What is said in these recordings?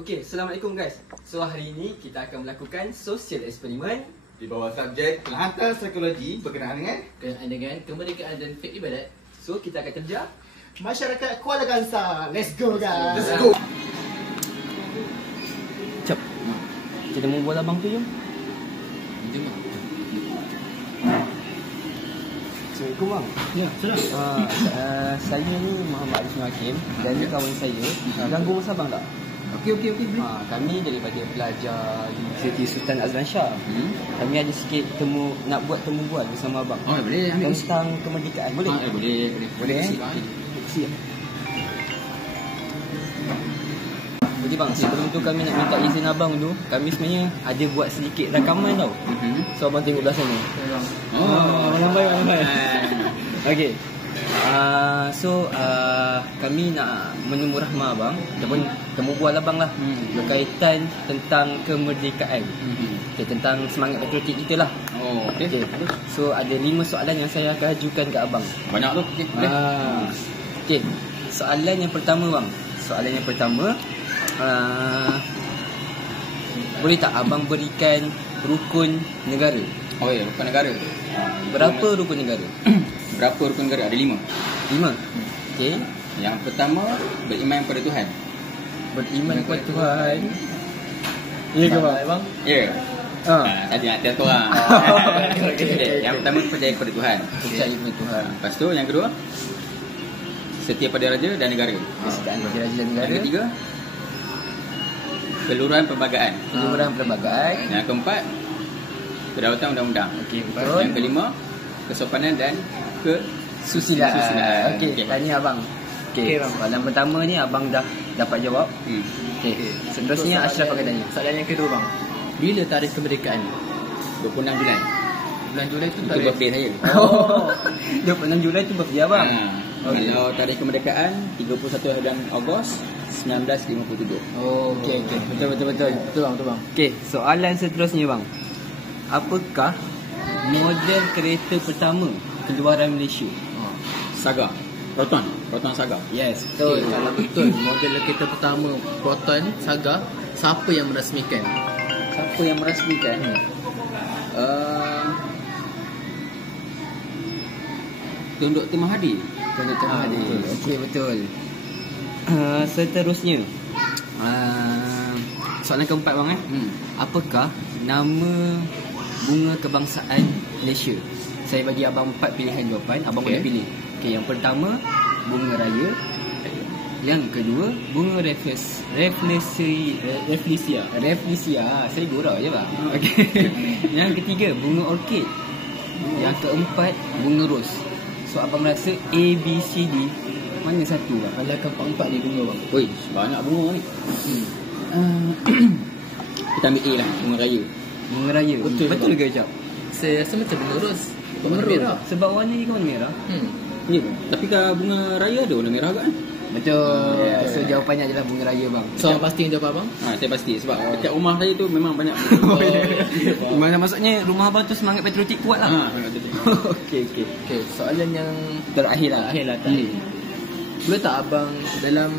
Okey, Assalamualaikum guys. So hari ini kita akan melakukan social eksperimen di bawah subjek Penghantar Psikologi berkenaan dengan kemerdekaan dan fik ibadat. So kita akan kerja masyarakat Kuala Kangsar. Let's go guys. Let's go. Cep. Kita mau buat abang tu jom. Jom. Assalamualaikum bang. Ya, sudah. Saya ni Muhammad Arif Hakim dan ni kawan saya. Ganggu masa abang tak? Okey. Kami daripada pelajar Universiti Sultan Azlan Shah. Kami ada sikit nak buat temu bual bersama abang. Oh, boleh ambil. Tentang kemerdekaan. Boleh? Boleh. Terima Jadi bang, sebelum tu kami nak minta izin abang dulu. Kami sebenarnya ada buat sedikit rakaman tau. So abang tengok belah sana. Lambai. Okey. Kami nak menemu rahmah abang ataupun temu bual abang lah berkaitan tentang kemerdekaan. Okay, tentang semangat patriotik kita lah. Okay. So ada 5 soalan yang saya akan ajukan ke abang. Banyak tu. Okey, boleh. Okay. Soalan yang pertama bang. Boleh tak abang berikan rukun negara? Oh ya, rukun negara. Berapa rukun negara? Berapa rukun negara? Ada 5. 5. Okey. Yang pertama, beriman kepada Tuhan. Beriman kepada Tuhan. Ya ke bang? Ya. Tadi nak tanya orang. Okay. Yang pertama, percaya kepada Tuhan. Percaya kepada Tuhan. Lepas tu, yang kedua, setia pada raja dan negara. Kesetiaan pada raja dan negara. Yang ketiga, keluruhan perlembagaan. Yang keempat, kedaulatan undang-undang. Okey, betul. Yang kelima, kesopanan dan kesusilaan. Okey, tanya abang. Okey, soalan pertama ni abang dah dapat jawab. Okey. Seterusnya Ashraf akan tanya. Soalan yang kedua bang, bila tarikh kemerdekaan? 26 Julai. Bulan Julai tu Itu tarikh birthday saya. 26 Julai tu birthday abang. Kalau tarikh kemerdekaan 31 bulan Ogos 1957. Okey. Betul. Betul bang. Okey, soalan seterusnya bang. Apakah model kereta pertama keluaran Malaysia? Saga. Proton Saga. Yes, Betul. Kalau betul model kereta pertama Proton Saga, siapa yang merasmikan? Siapa yang merasmikan? Tun Dr. Mahathir. Okey, betul. Seterusnya soalan keempat bang Apakah nama bunga kebangsaan Malaysia? Saya bagi abang 4 pilihan jawapan. Abang boleh pilih. Okey, yang pertama bunga raya. Yang kedua bunga Rafflesia. Saya gurau je bang. Okey. Yang ketiga bunga orkid. Yang keempat bunga ros. So abang rasa A, B, C, D mana satu bang? Kalau keempat ni bunga bang. Oi, banyak bunga ni. Kita ambil A lah, bunga raya. Bunga raya. Betul ke Jap? Saya rasa macam bunga ros. Bunga merah. Sebab warna ni kan warna merah. Ya, tapi kalau bunga raya ada warna merah kan? Betul. So jawapannya adalah bunga raya bang. So yang pasti yang jawab abang? Saya pasti sebab dekat rumah saya tu memang banyak. Mana maksudnya rumah abang tu semangat patriotik kuat lah. Okey. Okey, soalan yang Terakhir lah tadi. Boleh tak abang dalam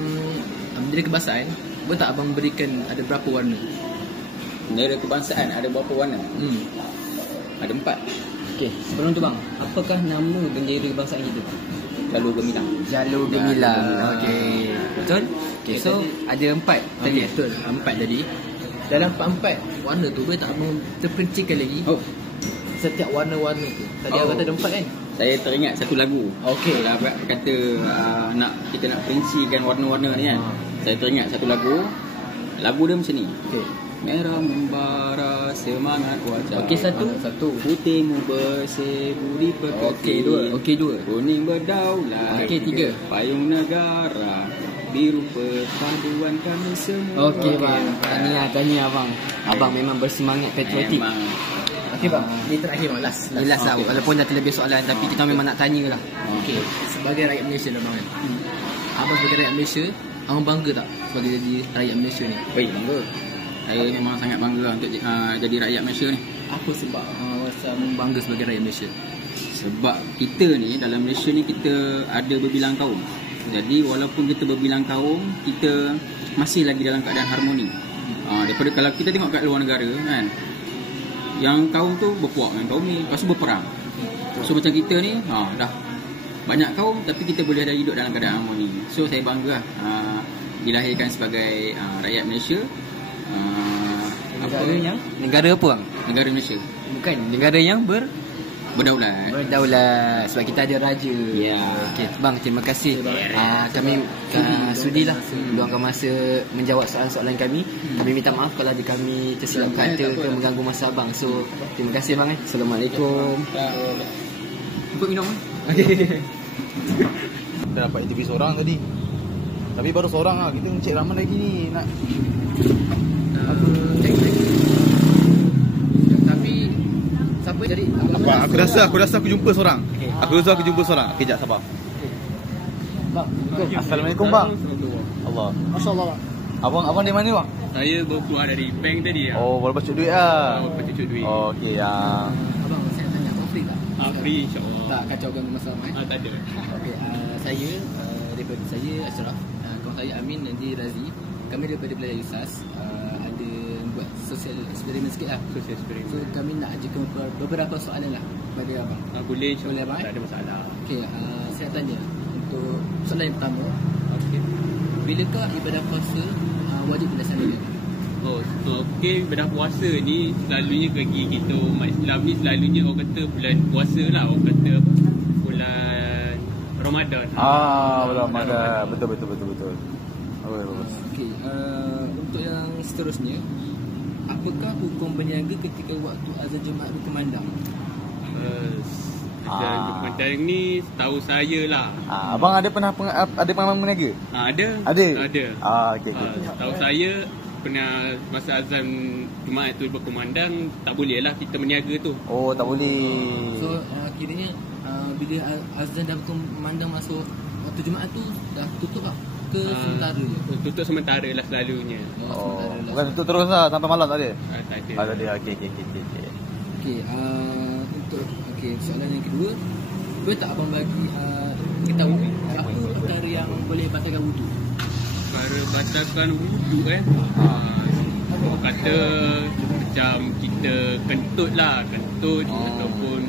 bendera kebangsaan, boleh tak abang berikan ada berapa warna? Bendera kebangsaan ada berapa warna? Ada 4. Okey, sebelum tu bang, apakah nama bendera kebangsaan kita? Jalur Gemilang. Okey. Betul? Okey, so ada 4 tadi. Betul, 4 tadi. Dalam 4 warna tu boleh tak abang terperincikan lagi? Setiap warna-warna tu. Tadi abang kata ada 4 kan? Saya teringat satu lagu. Okey. Kalau abang kata kita nak perincikan warna-warna ni kan. Saya teringat satu lagu. Lagu dia macam ni. Okey. Merah membara semangat wajah. Okey, satu. Putihmu bersih budi pekerti. Okey, dua. Kuning berdaulat. Okey, 3. Payung negara. Biru perpaduan kami semua. Okey bang. Tanya abang. Abang memang bersemangat patriotik. Memang. Okey bang, ni terakhir bang, last Lah. Walaupun dah terlebih soalan tapi kita memang nak tanya lah. Okey, sebagai rakyat Malaysia lah bang. Abang sebagai rakyat Malaysia, abang bangga tak sebagai jadi rakyat Malaysia ni? Bangga. Saya memang sangat bangga untuk jadi rakyat Malaysia ni. Apa sebab rasa abang bangga sebagai rakyat Malaysia? Sebab kita ni dalam Malaysia ni kita ada berbilang kaum. Jadi walaupun kita berbilang kaum, kita masih lagi dalam keadaan harmoni. Daripada kalau kita tengok kat luar negara kan, yang kaum tu berpuak dengan kaum ni, lepas tu berperang. So macam kita ni dah banyak kaum tapi kita boleh ada hidup dalam keadaan harmoni. So saya bangga dilahirkan sebagai rakyat Malaysia. Negara apa bang? Negara Malaysia. Bukan, negara yang Berdaulat. sebab kita ada raja. Ya. Okey, bang, terima kasih. Kami sudilah luangkan masa menjawab soalan-soalan kami. Kami minta maaf kalau ada kami tersilap kata ke mengganggu masa abang. So, terima kasih bang. Assalamualaikum. Ikut minum. Dah dapat interview seorang tadi. Tapi baru seorang lah. Kita cek ramai lagi ni nak. Tapi siapa jadi Aku rasa aku jumpa seorang. Aku jumpa seorang. Okey, jap sabar. bang? Assalamualaikum bang. Allah. Masya-Allah bang. Abang dari mana bang? Saya baru keluar dari bank tadi. Oh, baru bacuk duit lah. Baru cucuk duit. Oh, okey ya. Abang, saya tanya kau free tak? Free insya-Allah. Tak kacau ganggu masalah Tak ada. Okey, saya daripada saya Ashraf, kawan saya Amin dan dia Razi. Kami daripada Belajar USAS, ada buat social eksperimen sikit lah. Social experience. So kami nak ajukan beberapa soalan lah kepada abang. Boleh Boleh, abang? Tak ada masalah. Okey, saya tanya untuk soalan yang pertama. Okey. Bilakah ibadah puasa wajib dilaksanakan? Okey, ibadah puasa ni selalunya bagi kita umat Islam ni selalunya orang kata bulan puasa lah, orang kata bulan Ramadan. Ramadan. Betul. Okey, untuk yang seterusnya, apakah hukum berniaga ketika waktu azan Jumaat berkumandang? Pemandang ni setahu saya lah. Abang ada pengalaman berniaga? Ada. Okey. Setahu saya pernah masa azan Jumaat tu berkumandang, tak boleh lah kita berniaga tu. Oh, tak boleh. So kiranya bila azan dah berkumandang masuk waktu Jumaat tu dah tutup lah ke sementara je? Tutup sementara lah selalunya. Sementara lah. Bukan tutup terus lah sampai malam tak ada? Tak ada. Tak ada. Okey. Okey, untuk soalan yang kedua, boleh tak abang bagi tahu apa perkara yang boleh batalkan wudu? Perkara batalkan wudu orang kata macam kita kentut ataupun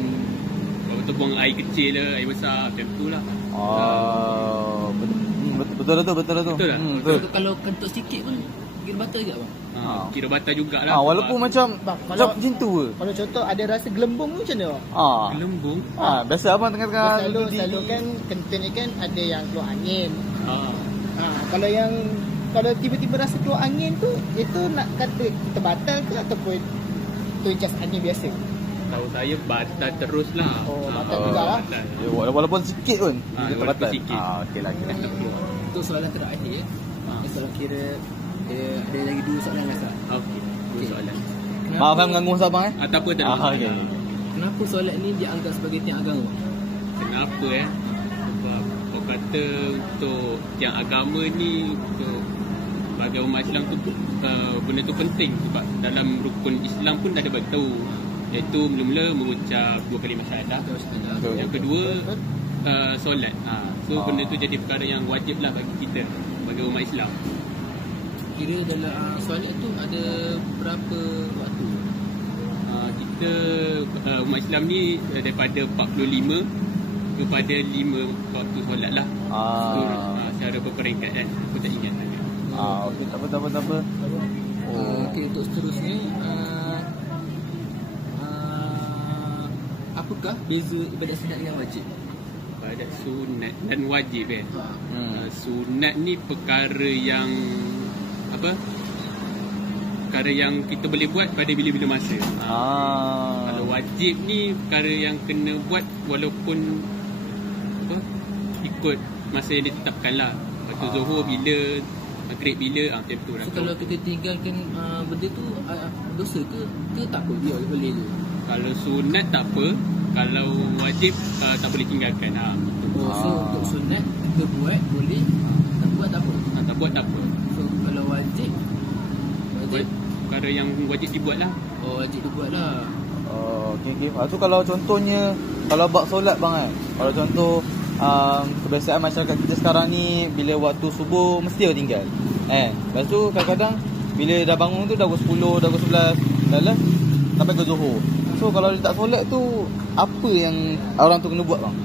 kita buang air kecil lah, air besar macam tu lah. Betul lah tu. Betul lah. Betul. So, kalau kentut sikit pun kira batal ke abang? Kira batal jugalah. Walaupun macam macam tu ke? Kalau contoh ada rasa gelembung tu macam mana? Gelembung. Biasa abang tengah-tengah Selalu kan kentut ni kan ada yang keluar angin. Kalau tiba-tiba rasa keluar angin tu, itu nak kata kita batal ke ataupun tu just angin biasa? Tahu saya batal terus lah. Batal jugalah. Walaupun sikit pun kita batal. Sikit. Okey lah. Untuk soalan terakhir, kalau kira ada lagi 2 soalan lagi. Okey. 2 soalan. Maaf saya mengganggu masa abang Tak apa, tak ada. okey. Kenapa solat ni dianggap sebagai tiang agama? Kenapa Sebab orang kata untuk tiang agama ni, untuk bagi umat Islam tu benda tu penting. Sebab dalam rukun Islam pun dah ada bagi tahu, iaitu mula-mula mengucap 2 kalimah syahadah. Yang kedua solat. So benda tu jadi perkara yang wajib lah bagi kita, bagi umat Islam. Kira dalam solat tu ada berapa waktu? Kita umat Islam ni daripada 45 kepada 5 waktu solat lah. Secara berperingkat kan. Aku tak ingat lagi. Okey, tak apa. Okey, untuk seterusnya, apakah beza ibadat sunat dengan wajib? Ibadat sunat dan wajib sunat ni perkara yang perkara yang kita boleh buat pada bila-bila masa. Kalau wajib ni perkara yang kena buat walaupun ikut masa yang ditetapkan lah. Waktu Zuhur bila, Maghrib bila, macam tu lah. So kalau kita tinggalkan benda tu dosa ke tak apa, dia boleh je? Kalau sunat tak apa, kalau wajib tak boleh tinggalkan. So untuk sunat kita buat boleh, tak buat tak apa? Tak buat tak apa. So kalau wajib perkara yang wajib dibuat lah. Wajib dibuat lah. Okey. Tu kalau contohnya, kalau bab solat bang kalau contoh kebiasaan masyarakat kita sekarang ni bila waktu subuh mesti orang tinggal. Lepas tu kadang-kadang bila dah bangun tu dah pukul 10, dah pukul 11 dah lah sampai ke Zuhur. So kalau dia tak solat tu apa yang orang tu kena buat bang?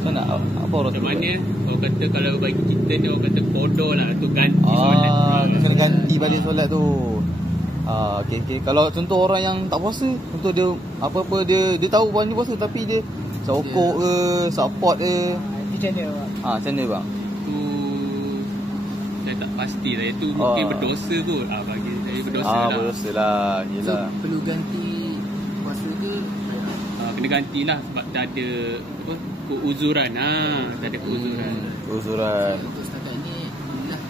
Macam mana? Apa orang tu? Macam mana? Orang kata kalau bagi kita ni orang kata bodoh lah tu ganti solat. Kena ganti balik solat tu. Okay. Kalau contoh orang yang tak puasa, contoh dia apa-apa dia tahu bulan ni puasa tapi dia sokok ke, support ke. Macam mana bang? Macam mana bang? Tu saya tak pasti lah. Itu mungkin berdosa kot. Bagi saya berdosa lah. Berdosa lah. So Yelah. perlu ganti puasa ke? Kena gantilah sebab dah ada apa? Keuzuran. Dah ada keuzuran. Keuzuran. Untuk setakat ni inilah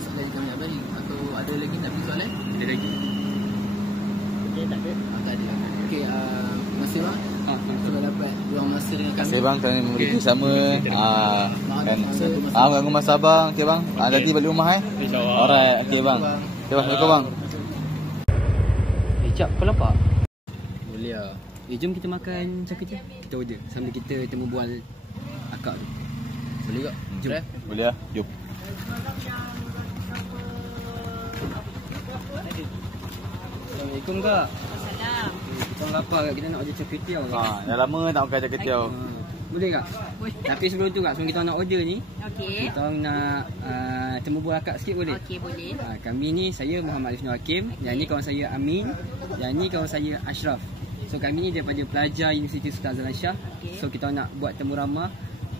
soalan kami nak bagi. Atau ada lagi nak beri soalan? Ada lagi. Okay, tak ada. Tak ada. Okey, terima kasih bang. Kalau dapat luang masa dengan Terima kami. kasih bang kerana memberi bersama. Kan. Masa. Ganggu masa abang. Okey bang. Nanti balik rumah InsyaAllah. Alright. Okey bang. Okey bang. Assalamualaikum bang. Jap, kau lapar? Boleh lah. Jom kita makan cakap-cakap. Kita order sambil kita temu bual akak tu. Boleh tak? Jom. Boleh lah. Jom. Assalamualaikum kak. Salam. Kita orang lapar kak, kita nak order caketiau kak. Dah lama tak makan caketiau. Boleh kak? Tapi sebelum tu kak, sebelum kita nak order ni, Okey. kita orang nak temu bual akak sikit boleh? Okey, boleh. Kami ni, saya Muhammad Ifnul Hakim. Yang ni kawan saya Amin. Yang ni kawan saya Ashraf. So kami ni daripada pelajar Universiti Sultan Azlan Shah. Okey. So kita nak buat temu ramah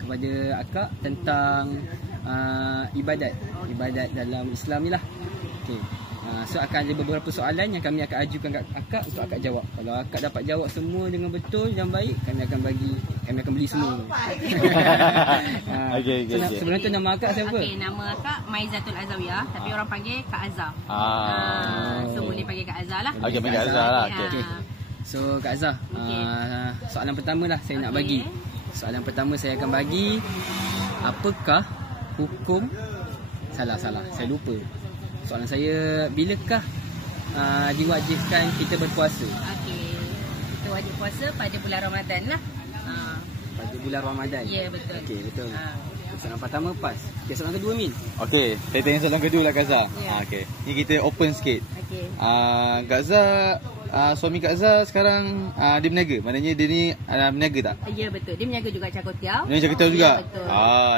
kepada akak tentang ibadat dalam Islam ni lah. Okey. So akan ada beberapa soalan yang kami akan ajukan kat akak untuk akak jawab. Kalau akak dapat jawab semua dengan betul dan baik, kami akan beli semua. Okey. Sebelum tu nama akak siapa? Okey, nama akak Maizatul Azawiyah, tapi orang panggil Kak Azhar. So boleh panggil Kak Azhar lah. Okey, panggil Azhar lah. Okey. Okey. So Kak Azhar, Okey. soalan pertama lah saya nak Okey. bagi. Soalan pertama saya akan bagi, apakah hukum salah saya lupa. Soalan saya, bilakah diwajibkan kita berpuasa? Okey. Kita wajib puasa pada bulan Ramadan lah. Pada bulan Ramadan. Ya, betul. Okey, betul. Soalan pertama pas. Okey, soalan kedua Min. Okey, saya tanya soalan kedua lah Kak Zah. Ya. Okey. Ni kita open sikit. Okey. Kak Zah, suami Kak Zah sekarang dia berniaga. Maknanya dia ni berniaga tak? Ya, betul. Dia menjaga juga Cakotiau. Dia macam kita juga? Ya, betul.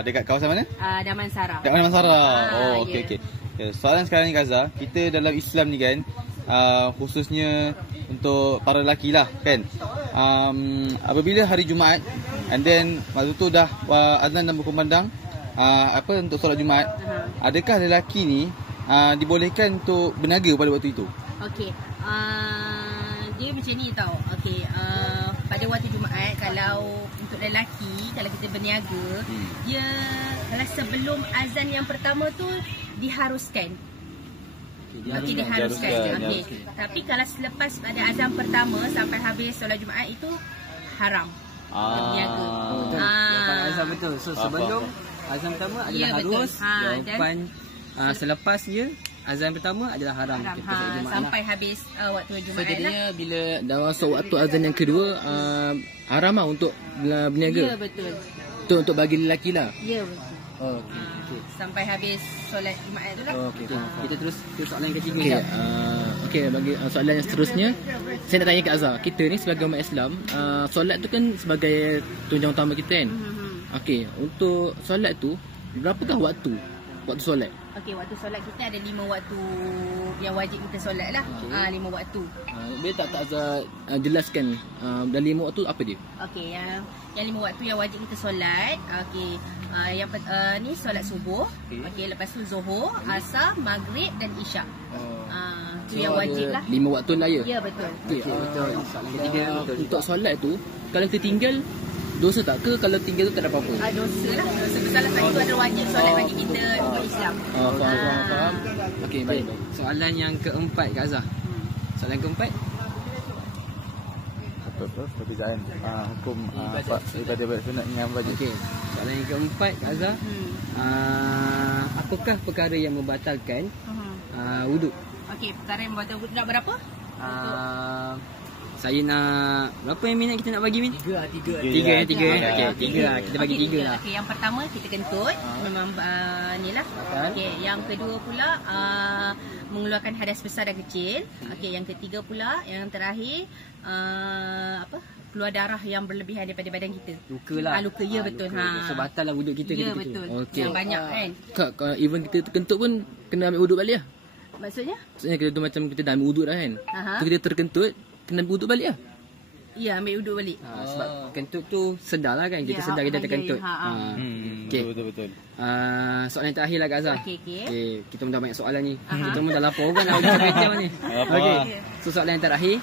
Dekat kawasan mana? Damansara. Dekat Damansara. Ya. Okey. Soalan sekarang ni Kak Zah, kita dalam Islam ni kan, khususnya untuk para lelaki lah kan, apabila hari Jumaat and then masa tu dah azan dan berkumandang untuk solat Jumaat, adakah lelaki ni dibolehkan untuk berniaga pada waktu itu? Okey. Dia macam ni tau. Okey, pada waktu Jumaat, kalau untuk lelaki, kalau kita berniaga, dia kalau sebelum azan yang pertama tu diharuskan. Okey, diharuskan. Okey. Tapi kalau selepas pada azan pertama sampai habis solat Jumaat itu haram berniaga. Betul. Jawapan azan betul. So sebelum azan pertama adalah Ya, betul. harus. Jawapan selepas dia azan pertama adalah haram. Haram. Kita solat Jumaat Sampai habis waktu So Jumaat lah. jadinya bila dah masuk waktu azan yang kedua, haram lah untuk berniaga. Ya, betul. Untuk bagi lelaki lah. Ya, betul. Okey. Sampai habis solat Jumaat tu lah. Okey. Kita terus ke soalan yang ketiga. Okey, okey, bagi soalan yang seterusnya, saya nak tanya Kak Azhar. Kita ni sebagai umat Islam, solat tu kan sebagai tunjang utama kita kan. Okey, untuk solat tu berapakah waktu solat? Okey, waktu solat kita ada 5 waktu yang wajib kita solat lah. 5 waktu. Boleh tak Azhar jelaskan dalam 5 waktu apa dia? Okey, yang 5 waktu yang wajib kita solat. Okey, yang ni solat subuh. Okey, lepas tu Zuhur, Asar, Maghrib dan Isyak. Tu yang wajib lah. 5 waktu lah ya? Ya, betul. Okey, Betul. Soalan ketiga betul. untuk solat tu, kalau kita tinggal, dosa tak ke? Kalau tinggal tu tak ada apa-apa? Dosa lah. Dosa besar lah. Itu adalah wajib solat bagi kita untuk Islam. Faham. Okey, baik. Soalan yang keempat Kak Azhar. Soalan keempat. Perbezaan hukum ibadah sunat dengan wajib. Okey. Soalan yang keempat Kak Azhar. Apakah perkara yang membatalkan wuduk? Okey, perkara yang membatalkan wuduk nak berapa? saya nak berapa yang minat kita nak bagi Min? Tiga. Tiga. Tiga. Okey, tiga lah. Kita bagi tiga lah. Okey, yang pertama kita kentut. Memang ni lah. Okey, yang kedua pula mengeluarkan hadas besar dan kecil. Okey, yang ketiga pula, yang terakhir keluar darah yang berlebihan daripada badan kita. Luka lah. Luka, ya betul. So batal lah wuduk kita Ya ketika tu. betul. Okey. Yang banyak kan. Kak, kalau even kita terkentut pun kena ambil wuduk balik lah. Maksudnya? Maksudnya kita tu macam kita dah ambil wuduk dah kan. Aha. Tu kita terkentut, kena ambil wuduk balik lah. Ya, ambil wuduk balik. Sebab kentut tu sedar lah kan. Kita Ya, sedar kita ya, terkentut. ya, Okey. Betul. Soalan yang terakhir lah Kak Azhar. Okey. Kita pun dah banyak soalan ni. Aha. Kita pun dah lapar orang lah macam jam ni. Okey. So soalan yang terakhir,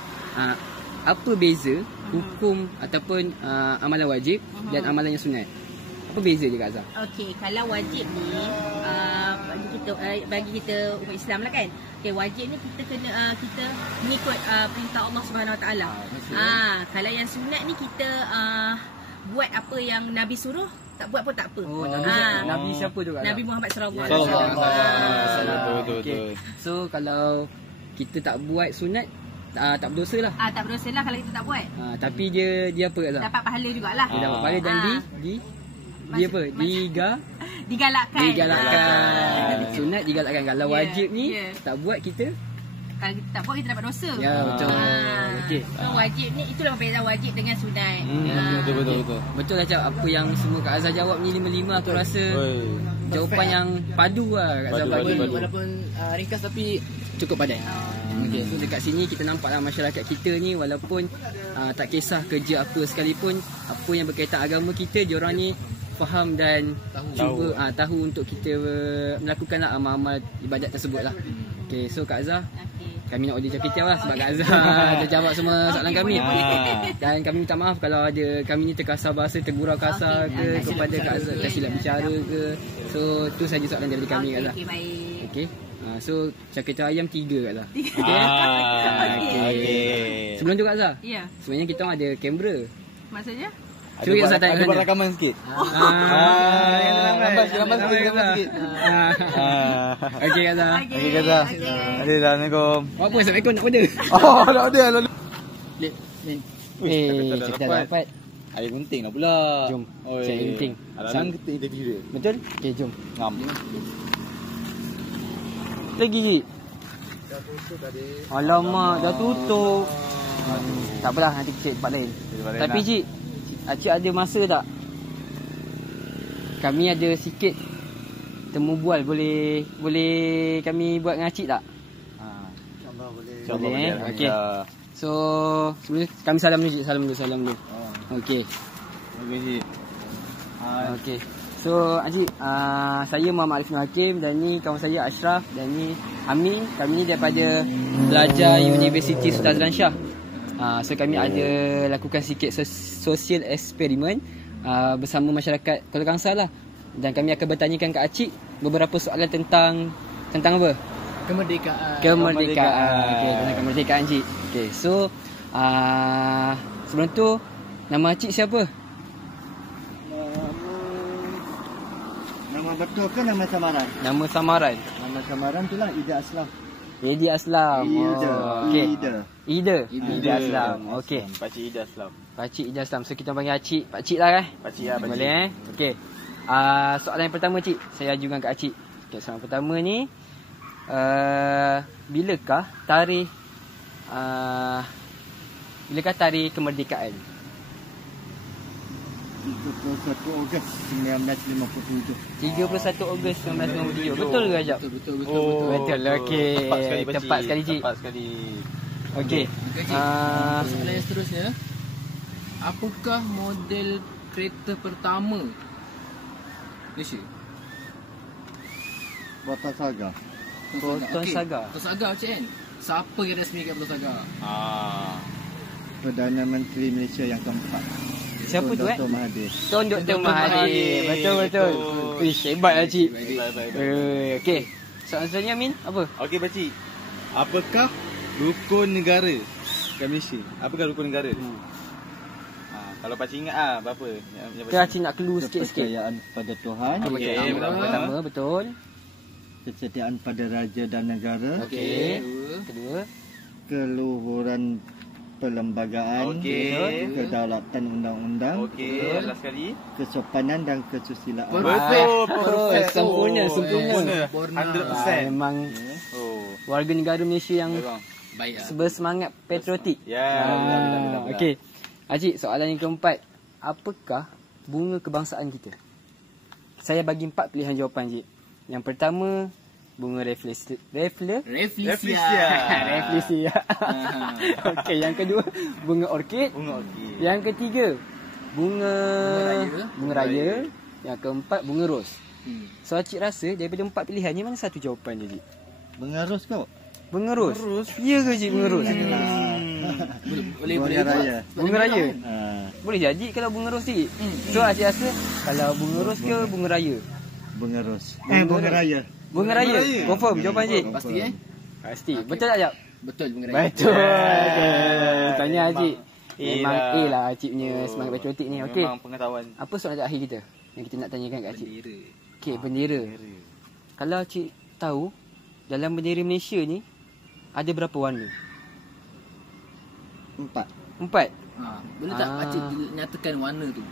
apa beza hukum ataupun amalan wajib dan amalan yang sunat? Apa beza dia Kak Azhar? Okey, kalau wajib ni bagi kita umat Islam lah kan. Okey, wajib ni kita kena kita mengikut perintah Allah Subhanahu Wa Taala. Kalau yang sunat ni kita buat apa yang Nabi suruh, tak buat pun tak apa. Nabi siapa tu Kak Azhar? Nabi Muhammad sallallahu alaihi Sallallahu wasallam. Betul. So kalau kita tak buat sunat, tak berdosa lah. Tak berdosa lah kalau kita tak buat. Tapi dia apa Kak Azhar? Dapat pahala jugalah. Dia dapat pahala dan dia apa? Digalakkan. Sunat digalakkan. Kalau wajib ni tak buat kita, kalau kita tak buat kita dapat dosa. ya betul. Okey. So wajib ni itulah perbezaan wajib dengan sunat. Betul. Betul lah Cak, apa yang semua Kak Azhar jawab ni 5-5 aku rasa jawapan yang padu lah Kak Azhar bagi. Walaupun ringkas tapi cukup padat. Okey, so dekat sini kita nampaklah masyarakat kita ni walaupun tak kisah kerja apa sekalipun, apa yang berkaitan agama kita, diorang ni faham dan cuba tahu untuk kita melakukanlah amal-amal ibadat tersebut lah. Okey, so Kak Azhar, kami nak order char lah sebab Kak Azhar dah jawab semua soalan kami. Dan kami minta maaf kalau ada kami ni terkasar bahasa, tergurau kasar ke kepada Kak Azhar, tersilap bicara ke. So tu saja soalan daripada kami Kak Azhar. Okey, baik. Okey. So cakap ayam 3 Kak Azhar. Okey. Sebelum tu Kak Azhar, Ya, sebenarnya kita ada kamera. maksudnya? Cuba kita tanya ada buat tanya. rakaman sikit. Lambat sikit. Okey Kak Azhar. Okey kata. Assalamualaikum. Apa Assalamualaikum nak order? Nak ada lalu. Kita dah dapat. Air gunting lah pula. Jom. Saya air gunting. Alang gunting interview dia. Betul? Okey, jom. Ngam. Lagi gigi. Alamak, dah tutup. Tak apalah, nanti cek tempat lain. Tapi cik, cik ada masa tak? Kami ada sikit temu bual, boleh kami buat dengan cik tak? InsyaAllah boleh. Boleh. Okey. So, sebelum kami salam dulu, salam dulu. Okey. Okey cik. Okey. So, Cik, saya Muhammad Arif Nur Hakim dan ni kawan saya Ashraf dan ni Amin. Kami ni daripada belajar Universiti Sultan Azlan Shah. So, kami ada lakukan sikit social eksperimen bersama masyarakat Kuala Kangsar lah. Dan kami akan bertanyakan ke Acik beberapa soalan tentang apa? Kemerdekaan. Okey, tentang kemerdekaan Cik. Okey, so sebelum tu nama Acik siapa? Nama betul ke nama samaran? Nama samaran. Nama samaran tu lah Ida Aslam. Edi Aslam. Okey. Ida Aslam. Okey. Pakcik Ida Aslam. Pakcik Ida Aslam. So kita panggil Acik, Pakcik lah kan? Pakcik lah, pakcik. Boleh Okey. Soalan yang pertama Cik, saya ajukan ke Acik. Okey, soalan pertama ni bilakah tarikh kemerdekaan? 31 Ogos 1957. 31 Ogos 1957. Betul ke Ajak? Betul. Betul. Okey. Tepat sekali pakcik. Tepat sekali Cik. Tepat sekali. Okey. Soalan yang seterusnya, apakah model kereta pertama Malaysia? Botol Saga. Botol Saga. Botol Saga macam kan? Siapa yang resmikan Botol Saga? Perdana Menteri Malaysia yang keempat. Siapa tu Dr. Mahathir. Tun Dr. Mahathir. Betul. Ish, hebat lah Cik. Baik. Okey. Soalan selanjutnya Min, apa? Okey pakcik. Apakah rukun negara kat Malaysia? Apakah rukun negara? Kalau pakcik ingat berapa? Kita Cik nak clue sikit-sikit. Kepercayaan pada Tuhan. Okey, Pertama, betul. Kesetiaan pada raja dan negara. Okey. Kedua. Keluhuran perlembagaan, kedaulatan undang-undang, last sekali. kesopanan dan kesusilaan. Betul. Sempurna. 100%. Memang warga negara Malaysia yang Baik lah. bersemangat patriotik. Betul. Okey. Acik, soalan yang keempat. Apakah bunga kebangsaan kita? Saya bagi 4 pilihan jawapan, Cik. Yang pertama, bunga Rafflesia. Okey, yang kedua, bunga orkid. Yang ketiga, bunga raya. Yang keempat, bunga ros. So, Acik rasa daripada 4 pilihan ni mana satu jawapan je, Cik? Bunga ros kau? Bunga ros? Ya ke, Cik, bunga ros? Bunga raya. Bunga raya? Boleh jadi kalau bunga ros, Cik. So, Acik rasa kalau bunga ros ke bunga raya? Bunga ros. Bunga raya. Bunga raya? Confirm jawapan, Cik? Pasti Pasti. Betul tak, Jap? Betul bunga raya. Betul. Tanya Acik. Memang A lah Acik punya semangat patriotik ni. Okey. Memang pengetahuan. Apa soalan terakhir kita yang kita nak tanyakan kat Acik? Okey, bendera. Kalau Acik tahu dalam bendera Malaysia ni ada berapa warna? 4. Boleh tak Acik nyatakan warna tu?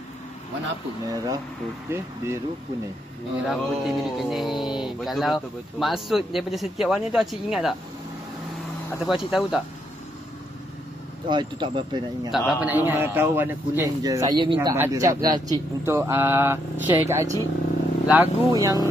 Warna apa? Merah, putih, biru, kuning. Merah, putih, biru, kuning. Betul, Kalau betul. maksud daripada setiap warna tu Acik ingat tak? Ataupun Acik tahu tak? Itu tak berapa nak ingat. Tak berapa nak ingat. Tahu warna kuning je. Saya minta Dengan Acap bendera lah Cik untuk share kat Acik lagu yang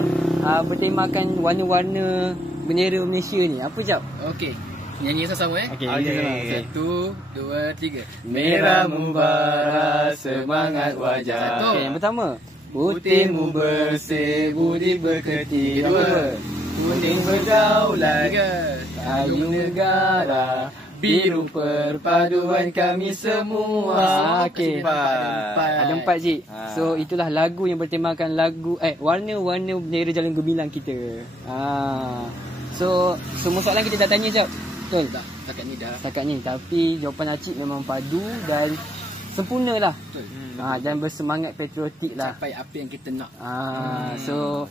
bertemakan warna-warna bendera Malaysia ni. Apa Cap? Okey. Nyanyi sama-sama Okey. 1, 2, 3. Merah membara semangat wajah. Okey, yang pertama. Putihmu bersih, budi berkerti. Dua. Kuning berdaulat, kayu negara. Biru perpaduan kami semua. Okey. Ada 4 Cik. So itulah lagu yang bertemakan warna-warna bendera Jalan Gemilang kita. So semua soalan kita dah tanya Cap. Betul tak? Setakat ni. Tapi jawapan Acik memang padu dan sempurna lah. Dan bersemangat patriotik lah. Capai apa yang kita nak. So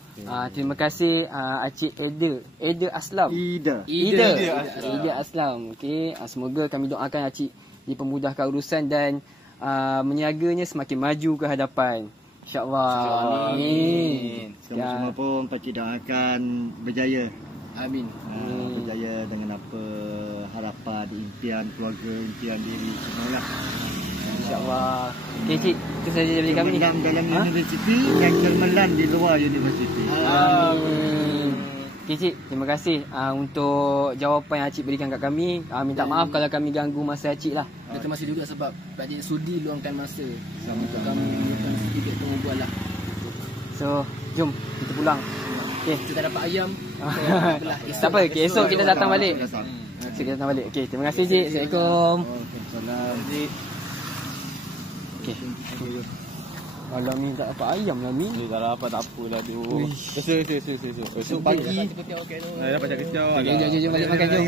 terima kasih Acik Eda Aslam. Ida Aslam. Okey, semoga kami doakan Acik dipermudahkan urusan dan meniaganya semakin maju ke hadapan. InsyaAllah. Amin. Semua pun Pakcik doakan berjaya. Amin. Berjaya dengan apa harapan, impian keluarga, impian diri semualah. InsyaAllah. Okey Cik, itu saja dari kami. Dalam universiti yang cemerlang di luar universiti. Amin. Okey Cik, terima kasih untuk jawapan yang Acik berikan kat kami. Minta maaf kalau kami ganggu masa Acik lah. Dan terima kasih juga sebab Pakcik sudi luangkan masa untuk kami mengumpulkan sedikit pengubah lah. So, jom kita pulang. Okey. Kita dapat ayam. Tak apa, esok kita datang balik. Esok kita datang balik. Okey, terima kasih Cik. Assalamualaikum. Waalaikumsalam. Okey. Malam ni tak dapat ayam lah ni. Tak dapat, tak apalah tu. Esok pagi. Dapat cakap kicau. Jom balik makan, jom.